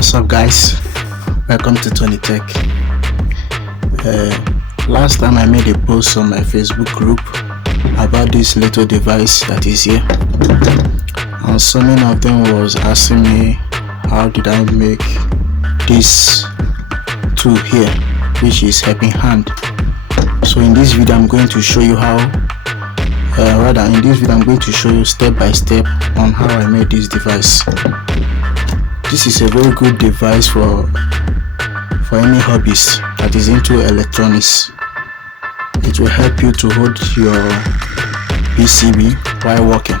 What's up, guys? Welcome to Tony Tech. Last time I made a post on my Facebook group about this little device that is here, and so many of them was asking me how did I make this tool here, which is helping hand. So in this video I'm going to show you how in this video I'm going to show you step by step on how I made this device. This is a very good device for any hobbyist that is into electronics. It will help you to hold your PCB while working,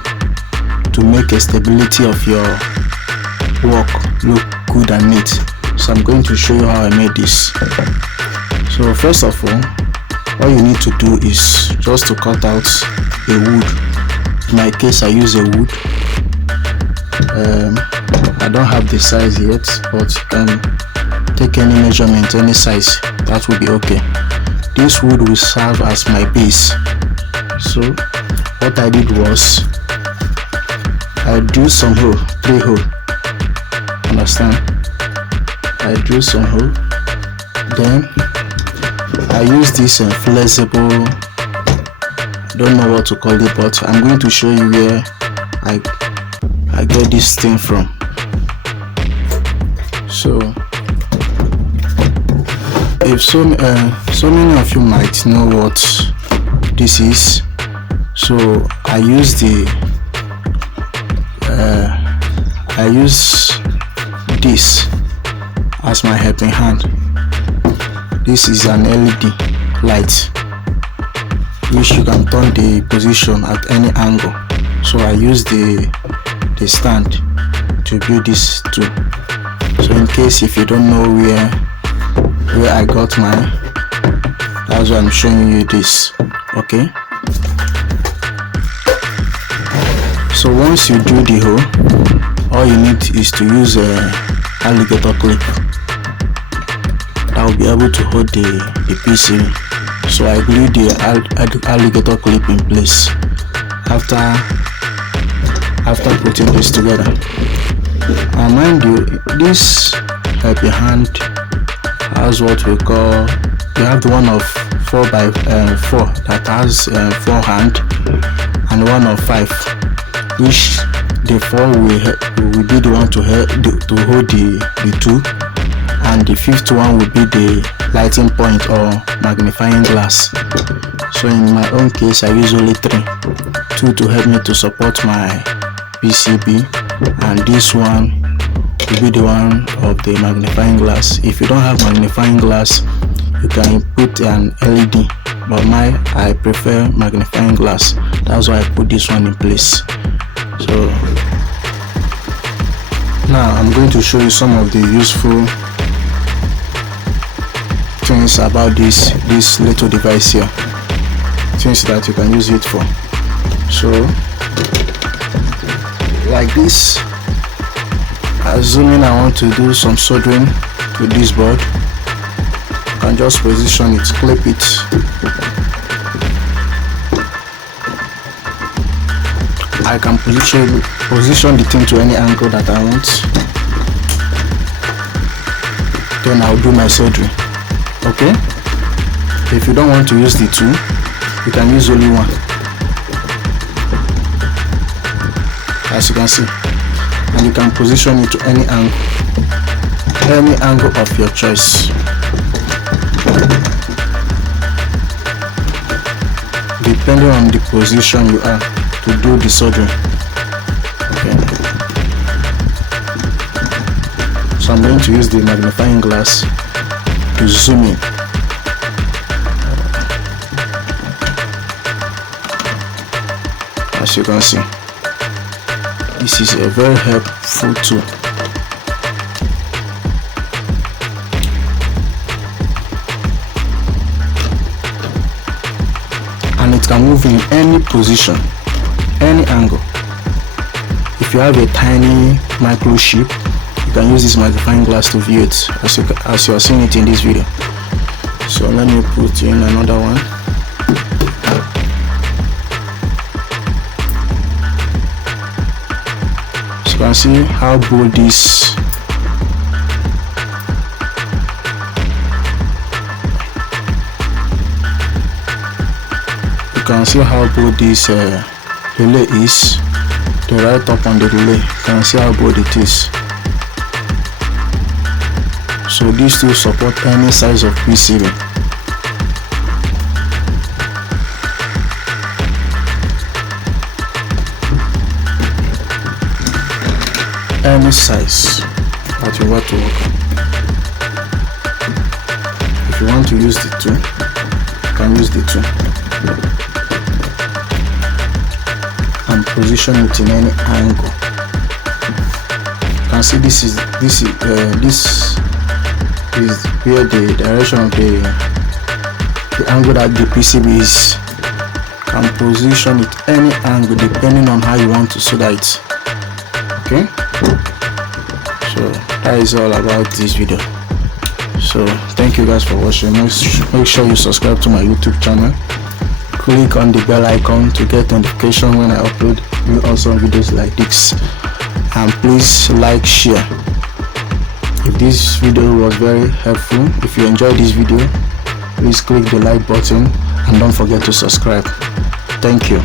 to make a stability of your work look good and neat. So I'm going to show you how I made this. So first of all you need to do is just to cut out a wood. In my case I use a wood. I don't have the size yet, but you can take any measurement, any size, that will be okay. This wood will serve as my base. So what I did was I drew some hole, 3 hole. Understand? I drew some hole. Then I use this flexible, I don't know what to call it, but I'm going to show you where I get this thing from. So if so many of you might know what this is, so I use this as my helping hand. This is an LED light which you can turn the position at any angle. So I use the stand to build this too. So in case if you don't know where I got mine, that's why I'm showing you this. Okay, so once you do the hole, all you need is to use a alligator clip that will be able to hold the PCB. So I glue the alligator clip in place after putting this together. And mind you, this helping hand has what we call, we have the one of 4x4 that has 4 hand, and one of 5, which the 4 will be the one to hold the 2, and the 5th one will be the lighting point or magnifying glass. So in my own case I use only 2 to help me to support my PCB, and this one will be the one of the magnifying glass. If you don't have magnifying glass, you can put an LED, but I prefer magnifying glass. That's why I put this one in place. So now I'm going to show you some of the useful things about this little device here, things that you can use it for. So like this, assuming I want to do some soldering to this board, I can just position it, clip it. I can position the thing to any angle that I want. Then I'll do my soldering. Okay, if you don't want to use the 2, you can use only 1, as you can see, and you can position it to any angle of your choice, depending on the position you are to do the soldering. Okay, so I'm going to use the magnifying glass to zoom in. As you can see, this is a very helpful tool. And it can move in any position, any angle. If you have a tiny micro chip, you can use this magnifying glass to view it, as you are seeing it in this video. So let me put in another one. So you can see how bold this can see how bold this relay is. The right up on the relay, you can see how bold it is. So these two support any size of PCB. Any size that you want to work on. If you want to use the two, you can use the two and position it in any angle. You can see this is where the direction of the angle that the PCB is. You can position it any angle depending on how you want to solder it. Okay, so that is all about this video. So thank you guys for watching. Make sure you subscribe to my YouTube channel. Click on the bell icon to get notification when I upload new awesome videos like this, and please like, share. If this video was very helpful, if you enjoyed this video, please click the like button and don't forget to subscribe. Thank you.